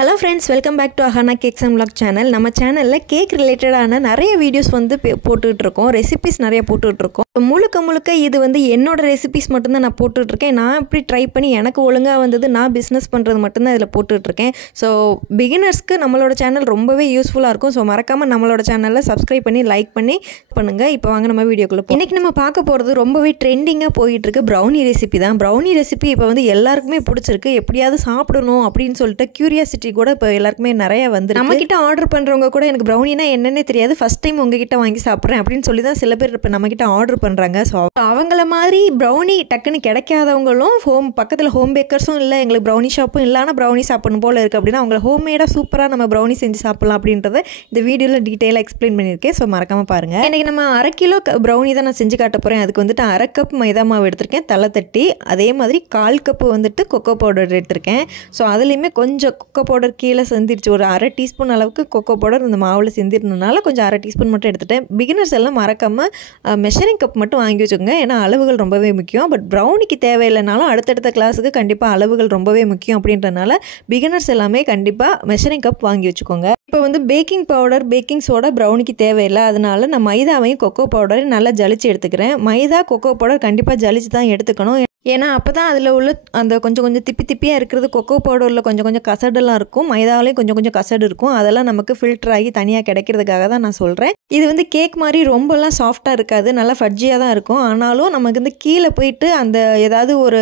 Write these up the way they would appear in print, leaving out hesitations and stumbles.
Hello friends, welcome back to Ahana Cakes and Vlog channel. நம்ம சேனல்ல cake ரிலேட்டடான நிறைய வீடியோஸ் வந்து போட்டுட்டு இருக்கோம். ரெசிபீஸ் நிறைய போட்டுட்டு இருக்கோம். முழுக்க இது வந்து என்னோட ரெசிபீஸ் மட்டும் தான் நான் போட்டுட்டு இருக்கேன். நான் இப்படி ட்ரை பண்ணி எனக்கு ஒழுங்கா வந்தது நான் பிசினஸ் பண்றது மட்டும் தான் இதுல போட்டுட்டு இருக்கேன். சோ பிகினர்ஸ்க்கு நம்மளோட சேனல் ரொம்பவே யூஸ்ஃபுல்லா இருக்கும். சோ மறக்காம நம்மளோட சேனலை சப்ஸ்கிரைப் பண்ணி லைக் பண்ணுங்க. இப்போ வாங்க நம்ம வீடியோக்குள்ள போலாம். இன்னைக்கு நம்ம பார்க்க போறது ரொம்பவே ட்ரெண்டிங்கா போயிட்டு இருக்கு ப்ரௌனி ரெசிபி தான். ப்ரௌனி ரெசிபி இப்போ வந்து எல்லாருக்குமே பிடிச்சிருக்கு. எப்படியாவது சாப்பிடணும் அப்படின்னு சொல்லிட்டு கியூரியாசிட்டி கூட இப்போ எல்லாருக்குமே நிறைய வந்து நம்ம கிட்ட ஆர்டர் பண்றவங்க கூட எனக்கு ப்ரௌனினா என்னன்னே தெரியாது, ஃபர்ஸ்ட் டைம் உங்ககிட்ட வாங்கி சாப்பிட்றேன் அப்படின்னு சொல்லி தான் சில பேர் இப்போ நம்ம கிட்ட ஆர்டர் பண்றாங்க. ஸோ அவங்கள மாதிரி ப்ரௌனி டக்குன்னு கிடைக்காதவங்களும் பக்கத்தில் ஹோம் பேக்கர்ஸும் இல்லை, எங்களுக்கு ப்ரௌனி ஷாப்பும் இல்லை, ஆனால் ப்ரௌனி சாப்பிடணும் போல இருக்குது அப்படின்னா அவங்கள ஹோம்மேடாக சூப்பராக நம்ம ப்ரௌனி செஞ்சு சாப்பிடலாம் அப்படின்றத இந்த வீடியோவில் டீட்டெயிலாக எக்ஸ்பிளைன் பண்ணியிருக்கேன். ஸோ மறக்காம பாருங்க. இன்னைக்கு நம்ம 1/2 கிலோ ப்ரௌனி தான் நான் செஞ்சு காட்ட போகிறேன். அதுக்கு வந்துட்டு 1/2 கப் மைதா மாவு எடுத்திருக்கேன் தலை தட்டி, அதே மாதிரி 1/4 கப்பு வந்துட்டு கொக்கோ பவுடர் எடுத்திருக்கேன். ஸோ அதுலேயுமே கொஞ்சம் கொக்கோ பவுடர் கீழே செஞ்சிருச்சு, ஒரு 1/2 டீஸ்பூன் அளவுக்கு கொக்கோ பவுடர் இந்த மாவில் செஞ்சிருந்ததுனால கொஞ்சம் 1/2 டீஸ்பூன் மட்டும் எடுத்துட்டேன். பிகினர்ஸ் எல்லாம் மறக்காமல் மெஷரிங் கப் மட்டும் வாங்கி வச்சுக்கோங்க, ஏன்னா அளவுகள் ரொம்பவே முக்கியம். பட் ப்ரௌனிக்கு தேவையில்லைனாலும் அடுத்தடுத்த கிளாஸுக்கு கண்டிப்பாக அளவுகள் ரொம்பவே முக்கியம் அப்படின்றனால பிகினர்ஸ் எல்லாமே கண்டிப்பாக மெஷரிங் கப் வாங்கி வச்சுக்கோங்க. இப்போ வந்து பேக்கிங் பவுடர் பேக்கிங் சோடா ப்ரௌனிக்கு தேவையில்லை, அதனால நான் மைதாவையும் கொக்கோ பவுடரையும் நல்லா ஜலிச்சு எடுத்துக்கிறேன். மைதா கொக்கோ பவுடர் கண்டிப்பாக ஜலிச்சு தான் எடுத்துக்கணும், ஏன்னா அப்போ தான் அதில் உள்ள அந்த கொஞ்சம் திப்பியாக இருக்கிறது கொக்கோ பவுடரில் கொஞ்சம் கசடெல்லாம் இருக்கும், மைதாவிலையும் கொஞ்சம் கசடு இருக்கும், அதெல்லாம் நமக்கு ஃபில்டர் ஆகி தனியாக கிடைக்கிறதுக்காக தான் நான் சொல்கிறேன். இது வந்து கேக் மாதிரி ரொம்பலாம் சாஃப்டாக இருக்காது, நல்லா ஃபட்ஜியாக தான் இருக்கும். ஆனாலும் நமக்கு வந்து கீழே போயிட்டு அந்த ஏதாவது ஒரு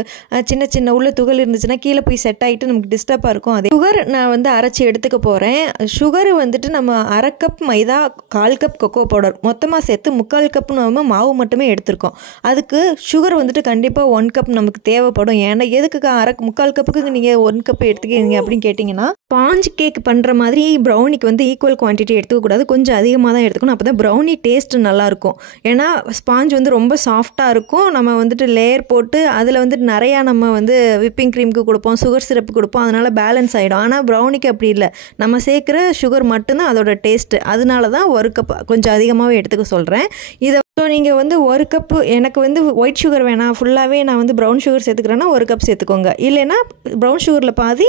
சின்ன உள்ள துகள் இருந்துச்சுன்னா கீழே போய் செட் ஆகிட்டு நமக்கு டிஸ்டர்பாக இருக்கும். அதே சுகர் நான் வந்து அரைச்சி எடுத்துக்க போகிறேன். சுகர் வந்துட்டு நம்ம 1/2 கப் மைதா 1/4 கப் கொக்கோ பவுடர் மொத்தமாக சேர்த்து 3/4 கப் நம்ம மாவு மட்டுமே எடுத்திருக்கோம். அதுக்கு சுகர் வந்துட்டு கண்டிப்பாக 1 கப் நமக்கு தேவைப்படும். ஏன்னா எதுக்கு 3/4 கப்புக்கு நீங்கள் 1 கப் எடுத்துக்கிறீங்க அப்படின்னு கேட்டிங்கன்னா, ஸ்பாஞ்ச் கேக் பண்ணுற மாதிரி ப்ரௌனிக்கு வந்து ஈக்குவல் குவான்டிட்டி எடுத்துக்கக்கூடாது, கொஞ்சம் அதிகமாக தான் எடுத்துக்கணும். அப்போ தான் ப்ரௌனி டேஸ்ட் நல்லாயிருக்கும். ஏன்னா ஸ்பாஞ்ச் வந்து ரொம்ப சாஃப்டாக இருக்கும், நம்ம வந்துட்டு லேயர் போட்டு அதில் வந்துட்டு நிறையா நம்ம வந்து விப்பிங் க்ரீமுக்கு கொடுப்போம், சுகர் சிரப்பு கொடுப்போம், அதனால் பேலன்ஸ் ஆகிடும். ஆனால் ப்ரௌனிக்கு அப்படி இல்லை, நம்ம சேர்க்குற சுகர் மட்டும்தான் அதோட டேஸ்ட்டு. அதனால தான் 1 கப் கொஞ்சம் அதிகமாகவே எடுத்துக்க சொல்கிறேன். இதை ஸோ நீங்கள் வந்து 1 கப்பு, எனக்கு வந்து ஒயிட் சுகர் வேணாம், ஃபுல்லாகவே நான் வந்து ப்ரௌன் சுகர் சேர்த்துக்கிறேன்னா 1 கப் சேர்த்துக்கோங்க, இல்லைன்னா ப்ரௌன் சுகரில் பாதி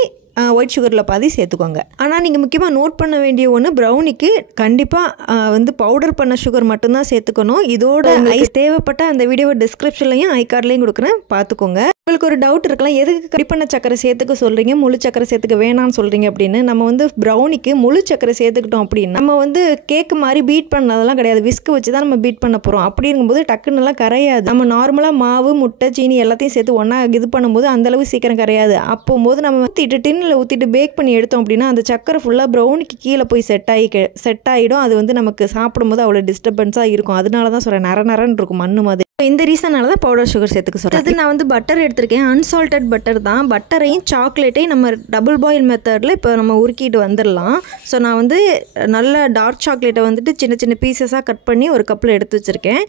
ஒயிட் சுகரில் பாதி சேர்த்துக்கோங்க. ஆனால் நீங்கள் முக்கியமாக நோட் பண்ண வேண்டிய ஒன்று, ப்ரௌனிக்கு கண்டிப்பாக வந்து பவுடர் பண்ண சுகர் மட்டும்தான் சேர்த்துக்கணும். இதோட ஐஸ் தேவைப்பட்ட அந்த வீடியோவை டிஸ்கிரிப்ஷன்லையும் ஐகார்ட்லையும் கொடுக்குறேன், பார்த்துக்கோங்க. உங்களுக்கு ஒரு டவுட் இருக்கலாம், எதுக்கு கடி பண்ண சக்கரை சேர்த்துக்க சொல்கிறீங்க, முழு சக்கரை சேர்த்துக்க வேணான்னு சொல்கிறீங்க அப்படின்னு. நம்ம வந்து ப்ரௌனிக்கு முழு சக்கரை சேர்த்துக்கிட்டோம் அப்படின்னா நம்ம வந்து கேக்கு மாதிரி பீட் பண்ணதெல்லாம் கிடையாது, விஸ்க்கு வச்சு தான் நம்ம பீட் பண்ண போகிறோம். அப்படி இருக்கும்போது டக்குன்னெல்லாம் கரையாது. நம்ம நார்மலாக மாவு முட்டை சீனி எல்லாத்தையும் சேர்த்து ஒன்றா இது பண்ணும்போது அந்தளவு சீக்கிரம் கரையாது. அப்போது நம்ம டின்னில் ஊற்றிட்டு பேக் பண்ணி எடுத்தோம் அப்படின்னா அந்த சக்கரை ஃபுல்லாக ப்ரௌனிக்கு கீழே போய் செட் ஆகிடும். அது வந்து நமக்கு சாப்பிடும்போது அவ்வளோ டிஸ்டர்பன்ஸாக இருக்கும். அதனால தான் சொல்கிறேன், நரன்னு இருக்கும் மண்ணு மாதிரி. இந்த ரீசனால தான் பவுடர் சுகர் சேர்த்துக்க சொல்கிறேன். அது நான் வந்து பட்டர் எடுத்திருக்கேன், அன்சால்டட் பட்டர் தான். பட்டரையும் சாக்லேட்டையும் நம்ம டபுள் பாயில் மெத்தடில் இப்போ நம்ம உருக்கிட்டு வந்துடலாம். ஸோ நான் வந்து நல்ல டார்க் சாக்லேட்டை வந்துட்டு சின்ன பீசஸாக கட் பண்ணி ஒரு கப்பில் எடுத்து வச்சுருக்கேன்.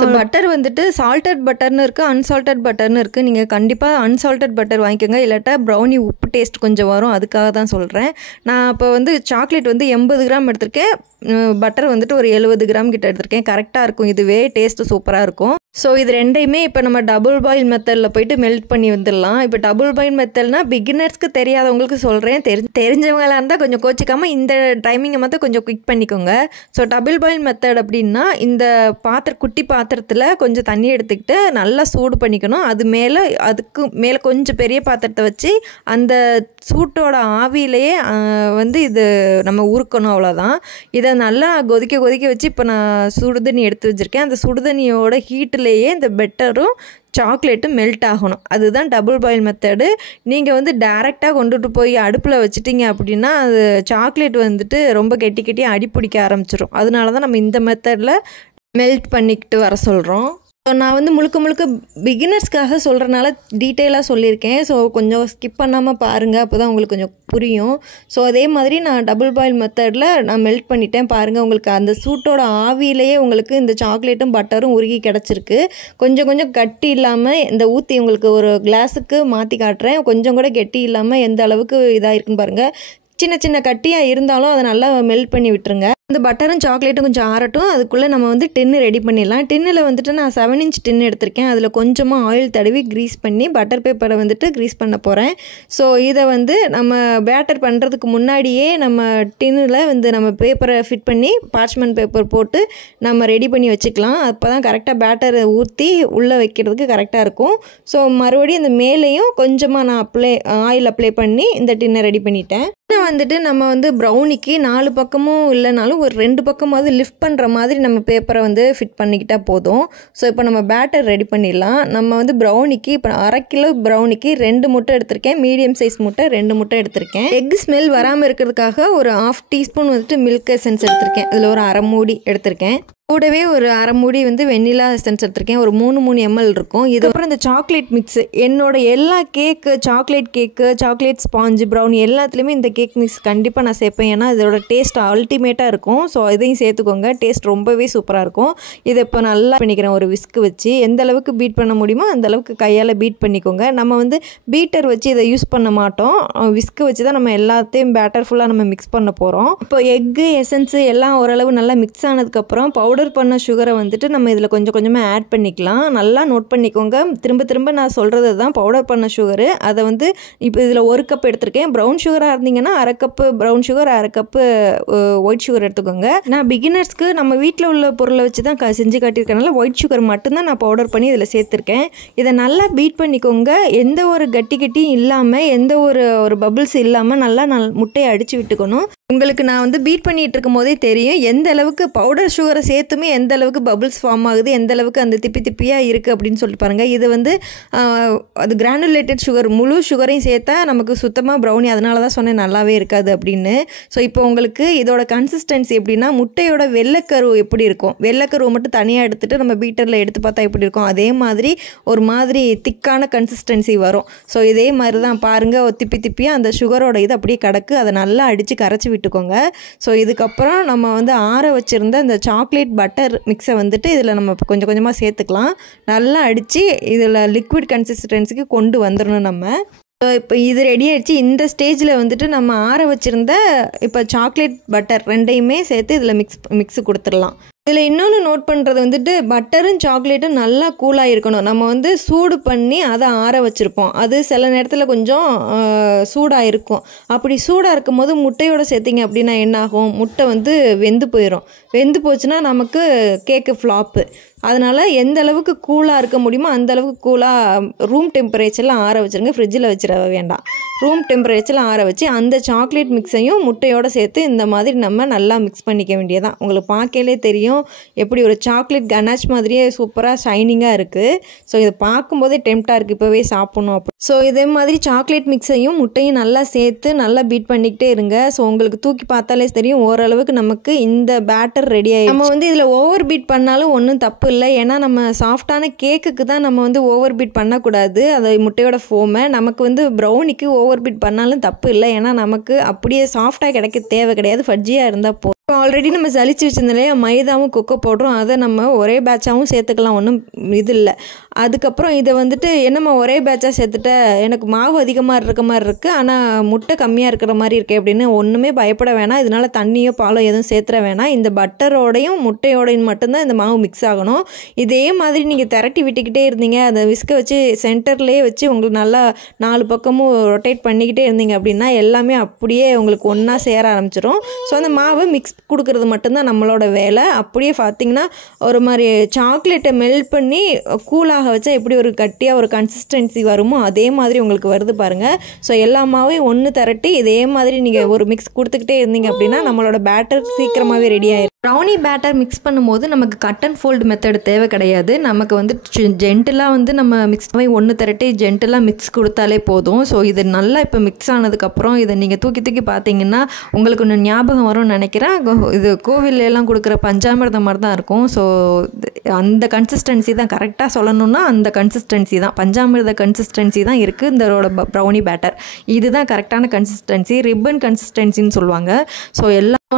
ஸோ பட்டர் வந்துட்டு சால்டட் பட்டர்னு இருக்குது, அன்சால்டட் பட்டர்னு இருக்குது. நீங்கள் கண்டிப்பாக அன்சால்டட் பட்டர் வாங்கிக்கோங்க, இல்லாட்டா ப்ரௌனி உப்பு டேஸ்ட் கொஞ்சம் வரும், அதுக்காக தான் சொல்கிறேன். நான் இப்போ வந்து சாக்லேட் வந்து 80 கிராம் எடுத்திருக்கேன், பட்டர் வந்துட்டு ஒரு 70 கிராம் கிட்ட எடுத்திருக்கேன். கரெக்டாக இருக்கும், இதுவே டேஸ்ட்டு சூப்பராக இருக்கும். ஸோ இது ரெண்டையுமே இப்போ நம்ம டபுள் பாயில் மெத்தடில் போயிட்டு மெல்ட் பண்ணி வந்துடலாம். இப்போ டபுள் பாயில் மெத்தட்னா பிகினர்ஸ்க்கு தெரியாதவங்களுக்கு சொல்கிறேன், தெரிஞ்சவங்களாக இருந்தால் கொஞ்சம் கோச்சிக்காமல் இந்த டைமிங்கை மட்டும் கொஞ்சம் குயிக் பண்ணிக்கோங்க. ஸோ டபுள் பாயில் மெத்தட் அப்படின்னா இந்த குட்டி பாத்திரத்தில் கொஞ்சம் தண்ணி எடுத்துக்கிட்டு நல்லா சூடு பண்ணிக்கணும். அதுக்கு மேலே கொஞ்சம் பெரிய பாத்திரத்தை வச்சு அந்த சூட்டோட ஆவியிலேயே வந்து இது நம்ம உருக்கணும், அவ்வளோதான். இதை நல்லா கொதிக்க வச்சு இப்போ நான் சுடுதண்ணி எடுத்து வச்சுருக்கேன். அந்த சுடுதண்ணியோட ஹீட்டிலேயே இந்த பெட்டரும் சாக்லேட்டும் மெல்ட் ஆகணும். அதுதான் டபுள் பாயில் மெத்தடு. நீங்கள் வந்து டைரெக்டாக கொண்டுட்டு போய் அடுப்பில் வச்சுட்டிங்க அப்படின்னா அது சாக்லேட் வந்துட்டு ரொம்ப கெட்டி அடி பிடிக்க ஆரம்பிச்சிடும். அதனால தான் நம்ம இந்த மெத்தடில் மெல்ட் பண்ணிக்கிட்டு வர சொல்கிறோம். ஸோ நான் வந்து முழுக்க பிகினர்ஸ்க்காக சொல்கிறனால டீட்டெயிலாக சொல்லியிருக்கேன். ஸோ கொஞ்சம் ஸ்கிப் பண்ணாமல் பாருங்கள், அப்போ தான் உங்களுக்கு கொஞ்சம் புரியும். ஸோ அதே மாதிரி நான் டபுள் பாயில் மெத்தடில் நான் மெல்ட் பண்ணிட்டேன் பாருங்கள். உங்களுக்கு அந்த சூட்டோட ஆவியிலேயே உங்களுக்கு இந்த சாக்லேட்டும் பட்டரும் உருகி கிடச்சிருக்கு. கொஞ்சம் கட்டி இல்லாமல் இந்த ஊற்றி உங்களுக்கு ஒரு கிளாஸுக்கு மாற்றி காட்டுறேன். கொஞ்சம் கூட கெட்டி இல்லாமல் எந்த அளவுக்கு இதாக இருக்குன்னு பாருங்கள். சின்ன கட்டியாக இருந்தாலும் அதை நல்லா மெல்ட் பண்ணி விட்டுருங்க. இந்த பட்டரும் சாக்லேட்டும் கொஞ்சம் ஆறட்டும். அதுக்குள்ளே நம்ம வந்து டின்னு ரெடி பண்ணிடலாம். டின்னில் வந்துட்டு நான் 7 இன்ச் டின் எடுத்திருக்கேன். அதில் கொஞ்சமாக ஆயில் தடவி க்ரீஸ் பண்ணி பட்டர் பேப்பரை வந்துட்டு க்ரீஸ் பண்ண போகிறேன். ஸோ இதை வந்து நம்ம பேட்டர் பண்ணுறதுக்கு முன்னாடியே நம்ம டின்னில் வந்து நம்ம பேப்பரை ஃபிட் பண்ணி பார்ச்மெண்ட் பேப்பர் போட்டு நம்ம ரெடி பண்ணி வச்சுக்கலாம். அப்போ தான் கரெக்டாக பேட்டரை ஊற்றி உள்ளே வைக்கிறதுக்கு கரெக்டாக இருக்கும். ஸோ மறுபடியும் அந்த மேலேயும் கொஞ்சமாக நான் ஆயில் அப்ளை பண்ணி இந்த டின்னை ரெடி பண்ணிட்டேன். வந்துட்டு நம்ம வந்து ப்ரௌனிக்கு 4 பக்கமும் இல்லைனாலும் ஒரு 2 பக்கமாவது லிஃப்ட் பண்ணுற மாதிரி நம்ம பேப்பரை வந்து ஃபிட் பண்ணிக்கிட்டால் போதும். ஸோ இப்போ நம்ம பேட்டர் ரெடி பண்ணிடலாம். நம்ம வந்து ப்ரௌனிக்கு இப்போ 1/2 கிலோ ப்ரௌனிக்கு 2 முட்டை எடுத்திருக்கேன். மீடியம் சைஸ் முட்டை 2 முட்டை எடுத்திருக்கேன். எக் ஸ்மெல் வராமல் இருக்கிறதுக்காக ஒரு 1/2 டீஸ்பூன் வந்துட்டு மில்க் எசன்ஸ் எடுத்திருக்கேன். அதில் ஒரு 1/2 மூடி எடுத்திருக்கேன். கூடவே ஒரு 1/2 மூடி வந்து வெண்ணிலா எசன்ஸ் எடுத்திருக்கேன். ஒரு 3 ml இருக்கும். இதுக்கப்புறம் இந்த சாக்லேட் மிக்ஸ் என்னோட எல்லா கேக்கு, சாக்லேட் ஸ்பாஞ்சு, ப்ரௌனி எல்லாத்துலேயுமே இந்த கேக் மிக்ஸ் கண்டிப்பாக நான் சேர்ப்பேன். ஏன்னா இதோட டேஸ்ட் அல்டிமேட்டாக இருக்கும். ஸோ இதையும் சேர்த்துக்கோங்க. டேஸ்ட் ரொம்பவே சூப்பராக இருக்கும். இதை இப்போ நல்லா பண்ணிக்கிறேன். ஒரு விஸ்க் வச்சு எந்த அளவுக்கு பீட் பண்ண முடியுமோ அந்த அளவுக்கு கையால் பீட் பண்ணிக்கோங்க. நம்ம வந்து பீட்டர் வச்சு இதை யூஸ் பண்ண மாட்டோம். விஸ்க் வச்சு தான் நம்ம எல்லாத்தையும் பேட்டர் ஃபுல்லாக நம்ம மிக்ஸ் பண்ண போகிறோம். இப்போ எக்கு எசன்ஸு எல்லாம் ஓரளவு நல்லா மிக்ஸ் ஆனதுக்கப்புறம் பவுடர் பண்ண சுகரை வந்துட்டு நம்ம இதில் கொஞ்சம் கொஞ்சமாக ஆட் பண்ணிக்கலாம். நல்லா நோட் பண்ணிக்கோங்க. திரும்ப நான் சொல்கிறது தான் பவுடர் பண்ண சுகரு. அதை வந்து இப்போ இதில் 1 கப் எடுத்திருக்கேன். ப்ரௌன் சுகராக இருந்தீங்கன்னா 1/2 cup brown sugar, 1/2 cup white sugar எடுத்துக்கோங்க. நான் பிகினர்ஸ்க்கு நம்ம வீட்டில் உள்ள பொருளை வச்சு தான் செஞ்சு காட்டியிருக்கனால ஒயிட் சுகர் மட்டும்தான் நான் பவுடர் பண்ணி இதில் சேர்த்துருக்கேன். இதை நல்லா பீட் பண்ணிக்கோங்க. எந்த ஒரு கட்டியும் இல்லாமல், எந்த ஒரு பபிள்ஸ் இல்லாமல் நல்லா முட்டையை அடித்து விட்டுக்கணும். உங்களுக்கு நான் வந்து பீட் பண்ணிகிட்டு இருக்கும் போதே தெரியும் எந்த அளவுக்கு பவுடர் சுகரை சேர்த்துமே எந்த அளவுக்கு பபிள்ஸ் ஃபார்ம் ஆகுது, எந்த அளவுக்கு அந்த திப்பியாக இருக்குது அப்படின்னு சொல்லிட்டு பாருங்கள். இது வந்து அது கிரானுலேட்டட் சுகர், முழு சுகரையும் சேர்த்தா நமக்கு சுத்தமாக ப்ரௌனி. அதனால தான் சொன்னேன் நல்லாவே இருக்காது அப்படின்னு. ஸோ இப்போ உங்களுக்கு இதோட கன்சிஸ்டன்சி எப்படின்னா, முட்டையோட வெள்ளைக்கரு எப்படி இருக்கும், வெள்ளைக்கருவை மட்டும் தனியாக எடுத்துகிட்டு நம்ம பீட்டரில் எடுத்து பார்த்தா எப்படி இருக்கும், அதே மாதிரி ஒரு மாதிரி திக்கான கன்சிஸ்டன்சி வரும். ஸோ இதே மாதிரி தான் பாருங்கள், திப்பியாக அந்த சுகரோட இது அப்படியே கிடக்கு. அதை நல்லா அடித்து கரைச்சி விட்டுக்கோங்க. ஸோ இதுக்கப்புறம் நம்ம வந்து ஆற வச்சுருந்த இந்த சாக்லேட் பட்டர் மிக்ஸை வந்துட்டு இதில் நம்ம கொஞ்சம் கொஞ்சமாக சேர்த்துக்கலாம். நல்லா அடித்து இதில் லிக்விட் கன்சிஸ்டன்சிக்கு கொண்டு வந்துடணும் நம்ம. இப்போ இது ரெடி ஆகிடுச்சு. இந்த ஸ்டேஜில் வந்துட்டு நம்ம ஆற வச்சுருந்த இப்போ சாக்லேட் பட்டர் 2யுமே சேர்த்து இதில் மிக்ஸ் கொடுத்துடலாம். இதில் இன்னொன்று நோட் பண்ணுறது வந்துட்டு பட்டரும் சாக்லேட்டும் நல்லா கூலாக இருக்கணும். நம்ம வந்து சூடு பண்ணி அதை ஆற வச்சுருப்போம். அது சில நேரத்தில் கொஞ்சம் சூடாக இருக்கும். அப்படி சூடாக இருக்கும் போது முட்டையோடு சேர்த்திங்க அப்படின்னா என்னாகும், முட்டை வந்து வெந்து போயிடும். வெந்து போச்சுன்னா நமக்கு கேக்கு ஃப்ளாப்பு. அதனால் எந்த அளவுக்கு கூலாக இருக்க முடியுமோ அந்த அளவுக்கு கூலாக ரூம் டெம்பரேச்சரில் ஆற வச்சுருங்க. ஃப்ரிட்ஜில் வச்சிட வேண்டாம். ரூம் டெம்பரேச்சரில் ஆற வச்சு அந்த சாக்லேட் மிக்ஸையும் முட்டையோடு சேர்த்து இந்த மாதிரி நம்ம நல்லா மிக்ஸ் பண்ணிக்க வேண்டியதான். உங்களுக்கு பார்க்கலே தெரியும் எப்படி ஒரு சாக்லேட் கனாச் மாதிரியே சூப்பராக ஷைனிங்காக இருக்குது. ஸோ இதை பார்க்கும்போதே டெம்ப்டாக இருக்குது இப்போவே சாப்பிட்ணும் அப்படி. ஸோ இதே மாதிரி சாக்லேட் மிக்ஸையும் முட்டையும் நல்லா சேர்த்து நல்லா பீட் பண்ணிக்கிட்டே இருங்க. ஸோ உங்களுக்கு தூக்கி பார்த்தாலே தெரியும் ஓரளவுக்கு நமக்கு இந்த பேட்டர் ரெடி ஆகிடும். நம்ம வந்து இதில் ஓவர் பீட் பண்ணாலும் ஒன்றும் தப்பு இல்லை. ஏன்னா நம்ம சாஃப்டான கேக்குக்கு தான் நம்ம வந்து ஓவர் பீட் பண்ணக்கூடாது. அது முட்டையோட ஃபோமை நமக்கு வந்து ப்ரௌனிக்கு ஓவர் பீட் பண்ணாலும் தப்பு இல்லை. ஏன்னா நமக்கு அப்படியே சாஃப்டாக கிடைக்க தேவை கிடையாது. ஃபட்ஜியாக இருந்தால் போதும். ஆல்ரெடி நம்ம சளிச்சு வச்சிருந்தாலே மைதாவும் கொக்கோ பவுடரும் அதை நம்ம ஒரே பேட்சாகவும் சேர்த்துக்கலாம். ஒன்றும் இது இல்லை. அதுக்கப்புறம் இதை வந்துட்டு என்னம்மா ஒரே பேட்சாக சேர்த்துட்ட, எனக்கு மாவு அதிகமாக இருக்க மாதிரி இருக்குது ஆனால் முட்டை கம்மியாக இருக்கிற மாதிரி இருக்குது அப்படின்னு ஒன்றுமே பயப்பட வேணாம். இதனால் தண்ணியோ பாலோ எதுவும் சேர்த்துற வேணாம். இந்த பட்டரோடையும் முட்டையோடையும் மட்டும்தான் இந்த மாவு மிக்ஸ் ஆகணும். இதே மாதிரி நீங்கள் திரட்டி விட்டுக்கிட்டே இருந்தீங்க, அந்த விஸ்கை வச்சு சென்டர்லேயே வச்சு உங்களுக்கு நல்லா 4 பக்கமும் ரொட்டேட் பண்ணிக்கிட்டே இருந்தீங்க அப்படின்னா எல்லாமே அப்படியே உங்களுக்கு ஒன்றா சேர ஆரம்பிச்சிடும். ஸோ அந்த மாவை மிக்ஸ் கொடுக்கறது மட்டும்தான் நம்மளோட வேலை. அப்படியே பார்த்தீங்கன்னா ஒரு மாதிரி சாக்லேட்டை மெல்ட் பண்ணி கூலாக வச்சா எப்படி ஒரு கட்டியாக ஒரு கன்சிஸ்டன்சி வருமோ அதே மாதிரி உங்களுக்கு வருது பாருங்கள். ஸோ எல்லா மாவையும் ஒன்று திரட்டி இதே மாதிரி நீங்கள் ஒரு மிக்ஸ் கொடுத்துக்கிட்டே இருந்தீங்க அப்படின்னா நம்மளோட பேட்டர் சீக்கிரமாகவே ரெடி ஆயிடும். ப்ரௌனி பேட்டர் மிக்ஸ் பண்ணும்போது நமக்கு கட் அண்ட் ஃபோல்டு மெத்தட் தேவை கிடையாது. நமக்கு வந்து ஜென்டிலாக வந்து நம்ம மிக்ஸ் பண்ணி ஒன்று திரட்டி ஜென்டிலாக மிக்ஸ் கொடுத்தாலே போதும். ஸோ இது நல்லா இப்போ மிக்ஸ் ஆனதுக்கப்புறம் இதை நீங்கள் தூக்கி பார்த்தீங்கன்னா உங்களுக்கு ஒன்று ஞாபகம் வரும்னு நினைக்கிறேன். இது கோவிலெல்லாம் கொடுக்குற பஞ்சாமிர்தம் மாதிரி தான் இருக்கும். ஸோ அந்த கன்சிஸ்டன்சி தான் கரெக்டாக சொல்லணும்னா அந்த கன்சிஸ்டன்சி தான், பஞ்சாமிர்த கன்சிஸ்டன்சி தான் இருக்குது இதோட ப்ரௌனி பேட்டர். இதுதான் கரெக்டான கன்சிஸ்டன்சி, ரிப்பன் கன்சிஸ்டன்சின்னு சொல்லுவாங்க. ஸோ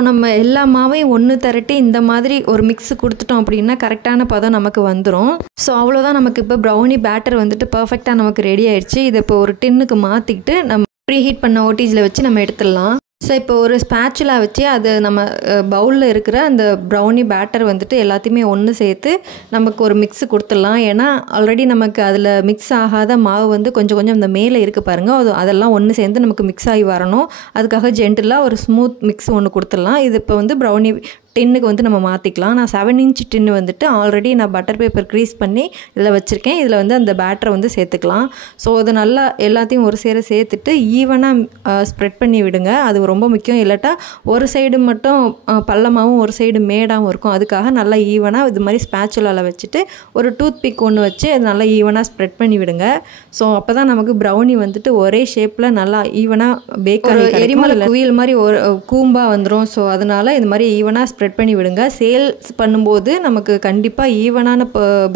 நம்ம எல்லா மாவையும் ஒன்று திரட்டி இந்த மாதிரி ஒரு மிக்ஸ் கொடுத்துட்டோம் அப்படின்னா கரெக்டான பதம் நமக்கு வந்துடும். ஸோ அவ்வளோதான், நமக்கு இப்போ ப்ரௌனி பேட்டர் வந்துட்டு பர்ஃபெக்டாக நமக்கு ரெடி ஆயிடுச்சு. இதை இப்போ ஒரு டின்னுக்கு மாற்றிக்கிட்டு நம்ம ப்ரீஹீட் பண்ண ஓடிஜில் வச்சு நம்ம எடுத்துடலாம். ஸோ இப்போ ஒரு ஸ்பேச்சுலா வச்சு அது நம்ம பவுலில் இருக்கிற அந்த ப்ரௌனி பேட்டர் வந்துட்டு எல்லாத்தையுமே ஒன்று சேர்த்து நமக்கு ஒரு மிக்ஸு கொடுத்துடலாம். ஏன்னா ஆல்ரெடி நமக்கு அதில் மிக்ஸ் ஆகாத மாவு வந்து கொஞ்சம் கொஞ்சம் இந்த மேலே இருக்குது பாருங்கள், அதெல்லாம் ஒன்று சேர்ந்து நமக்கு மிக்ஸ் ஆகி வரணும். அதுக்காக ஜென்டிலாக ஒரு ஸ்மூத் மிக்ஸ் ஒன்று கொடுத்துடலாம். இது இப்போ வந்து ப்ரௌனி டின்னுக்கு வந்து நம்ம மாற்றிக்கலாம். நான் 7 இன்ச் டின்னு வந்துட்டு ஆல்ரெடி நான் பட்டர் பேப்பர் க்ரீஸ் பண்ணி இதில் வச்சுருக்கேன். இதில் வந்து அந்த பேட்டரை வந்து சேர்த்துக்கலாம். ஸோ அது நல்லா எல்லாத்தையும் ஒரு சேர சேர்த்துட்டு ஈவனாக ஸ்ப்ரெட் பண்ணி விடுங்க. அது ரொம்ப முக்கியம். இல்லாட்டா ஒரு சைடு மட்டும் பள்ளமாகவும் ஒரு சைடு மேடாகவும் இருக்கும். அதுக்காக நல்லா ஈவனாக இது மாதிரி ஸ்பேச்சுலாவில் வச்சுட்டு ஒரு டூத் பிக் ஒன்று வச்சு அது நல்லா ஈவனாக ஸ்ப்ரெட் பண்ணி விடுங்க. ஸோ அப்போ தான் நமக்கு ப்ரௌனி வந்துட்டு ஒரே ஷேப்பில் நல்லா ஈவனாக பேக் ஆகி எரிமலை குவியல் மாதிரி ஒரு கூம்பாக வந்துடும். ஸோ அதனால் இது மாதிரி ஈவனாக ஸ்ப்ரெட் பண்ணி விடுங்க. சேல்ஸ் பண்ணும்போது நமக்கு கண்டிப்பாக ஈவனான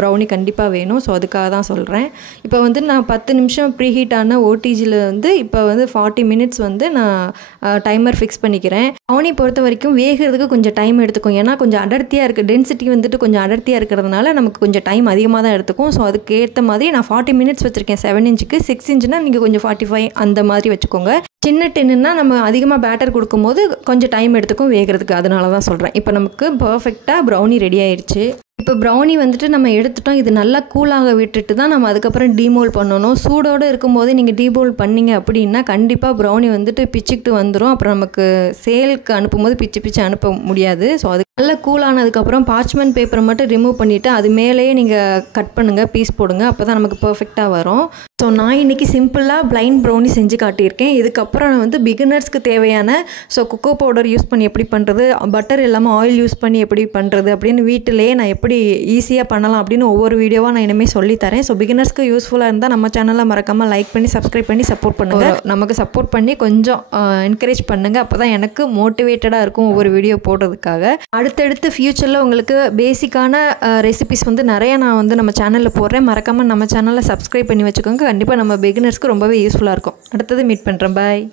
ப்ரௌனி கண்டிப்பாக வேணும். ஸோ அதுக்காக தான் சொல்கிறேன். இப்போ வந்து நான் 10 நிமிஷம் ப்ரீஹீட் ஆன ஓடிஜியில் வந்து இப்போ வந்து 40 மினிட்ஸ் வந்து நான் டைமர் ஃபிக்ஸ் பண்ணிக்கிறேன். ப்ரௌனி பொறுத்த வரைக்கும் வேகிறதுக்கு கொஞ்சம் டைம் எடுத்துக்கும். ஏன்னா கொஞ்சம் அடர்த்தியாக இருக்குது, டென்சிட்டி வந்துட்டு கொஞ்சம் அடர்த்தியாக இருக்கிறதுனால நமக்கு கொஞ்சம் டைம் அதிகமாக தான் எடுத்துக்கும். ஸோ அதுக்கு ஏற்ற மாதிரி நான் 40 மினிட்ஸ் வச்சுருக்கேன் 7 இன்ச்சுக்கு. 6 இன்ச்சுனா நீங்கள் கொஞ்சம் 45 அந்த மாதிரி வச்சுக்கோங்க. சின்ன டின்னுன்னா நம்ம அதிகமாக பேட்டர் கொடுக்கும்போது கொஞ்சம் டைம் எடுத்துக்கும் வேகிறதுக்கு. அதனால தான் சொல்கிறேன். இப்போ நமக்கு பர்ஃபெக்டாக ப்ரௌனி ரெடி ஆயிடுச்சு. இப்போ ப்ரௌனி வந்துட்டு நம்ம எடுத்துட்டோம். இது நல்லா கூலாக விட்டுட்டு தான் நம்ம அதுக்கப்புறம் டீமோல் பண்ணணும். சூடோடு இருக்கும்போது நீங்கள் டீமோல் பண்ணிங்க அப்படின்னா கண்டிப்பாக ப்ரௌனி வந்துட்டு பிச்சுக்கிட்டு வந்துடும். அப்புறம் நமக்கு சேலுக்கு அனுப்பும்போது பிச்சு அனுப்ப முடியாது. ஸோ அது நல்லா கூலானதுக்கப்புறம் பார்ச்மெண்ட் பேப்பரை மட்டும் ரிமூவ் பண்ணிவிட்டு அது மேலேயே நீங்கள் கட் பண்ணுங்கள், பீஸ் போடுங்க. அப்போ தான் நமக்கு பர்ஃபெக்டாக வரும். ஸோ நான் இன்றைக்கி சிம்பிளாக பிளைண்ட் ப்ரௌனி செஞ்சு காட்டியிருக்கேன். இதுக்கப்புறம் வந்து பிகினர்ஸ்க்கு தேவையான கொக்கோ பவுடர் யூஸ் பண்ணி எப்படி பண்ணுறது, பட்டர் இல்லாமல் ஆயில் யூஸ் பண்ணி எப்படி பண்ணுறது அப்படின்னு வீட்டிலேயே நான் எப்படி ஈஸியாக பண்ணலாம் அப்படின்னு ஒவ்வொரு வீடியோவாக நான் இனிமேல் சொல்லித்தரேன். ஸோ பிகினர்ஸ்க்கு யூஸ்ஃபுல்லாக இருந்தால் நம்ம சேனலை மறக்காமல் லைக் பண்ணி சப்ஸ்கிரைப் பண்ணி சப்போர்ட் பண்ணுங்கள். நமக்கு சப்போர்ட் பண்ணி கொஞ்சம் என்கரேஜ் பண்ணுங்கள். அப்போ தான் எனக்கு மோட்டிவேட்டடாக இருக்கும் ஒவ்வொரு வீடியோ போடுறதுக்காக. அடுத்தடுத்து ஃப்யூச்சரில் உங்களுக்கு பேசிக்கான ரெசிபிஸ் வந்து நிறைய நான் வந்து நம்ம சேனலில் போடுறேன். மறக்காமல் நம்ம சேனலை சப்ஸ்கிரைப் பண்ணி வச்சுக்கோங்க. கண்டிப்பாக நம்ம பிகினர்ஸ்க்கு ரொம்பவே யூஸ்ஃபுல்லாக இருக்கும். அடுத்தது மீட் பண்ணுறேன். பாய்.